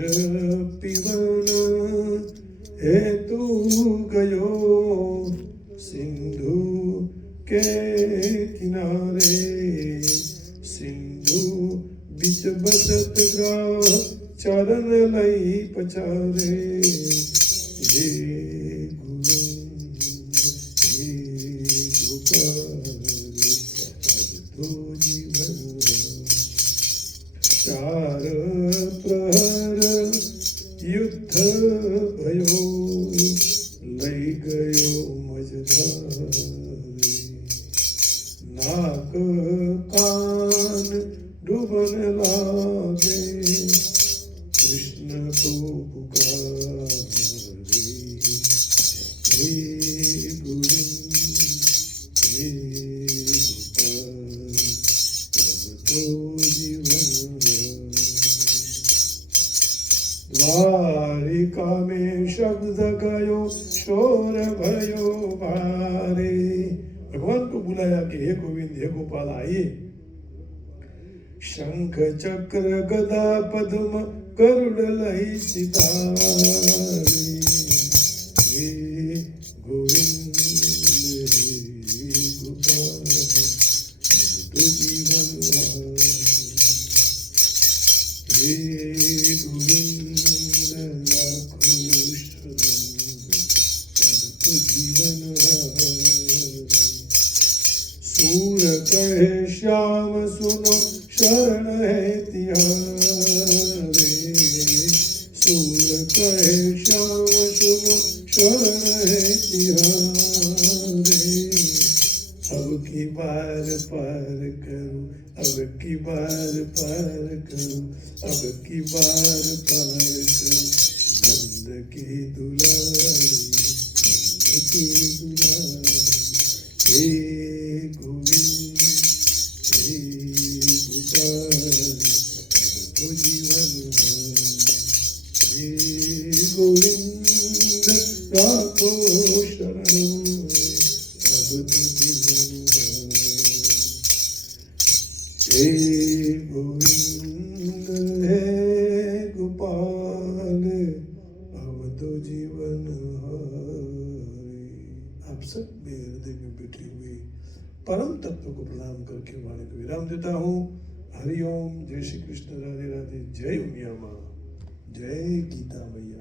क्षीर पीवन हेतु गयो सिंधु के किनारे सिंधु बीच बसत ग्राह चरण लई पचारे हे गोविंद हे गोपाल अब तो जीवन चार प्रहर युद्ध भयो लई गयो मझधारे नाक कान डूबन लागे कृष्ण को पुकारे हे गोविंद हे गोपाल अब तो जीवन द्वारिका में शब्द गयो शोर भयो भारे। भगवान को बुलाया कि हे गोविंद हे गोपाल आइए। शंख चक्र गदा पद्म गरुड़ लई सितारे हे गोविंद हे गोपाल तो जीवन हे गोविंद लाखों तो जीवन सूर कहे श्याम सुनो शरण है तिहारे सूर कहे श्याम सुनो शरण है तिहारे अब की बार पार करो अब की बार पार करो अब की बार पार करो नंद की दुलारी नंद की दुलारी हे गोविंद हे गोपाल अब तो जीवन हे गोविंद राखो शरण अब तो जीवन हे गोविंद हे गोपाल अब तो जीवन आप सब मेरे हृदय में बैठे हुए परम तत्व को प्रणाम करके वाणी को विराम देता हूँ। हरिओम, जय श्री कृष्ण, राधे राधे, जय उमिया माँ, जय गीता मैया।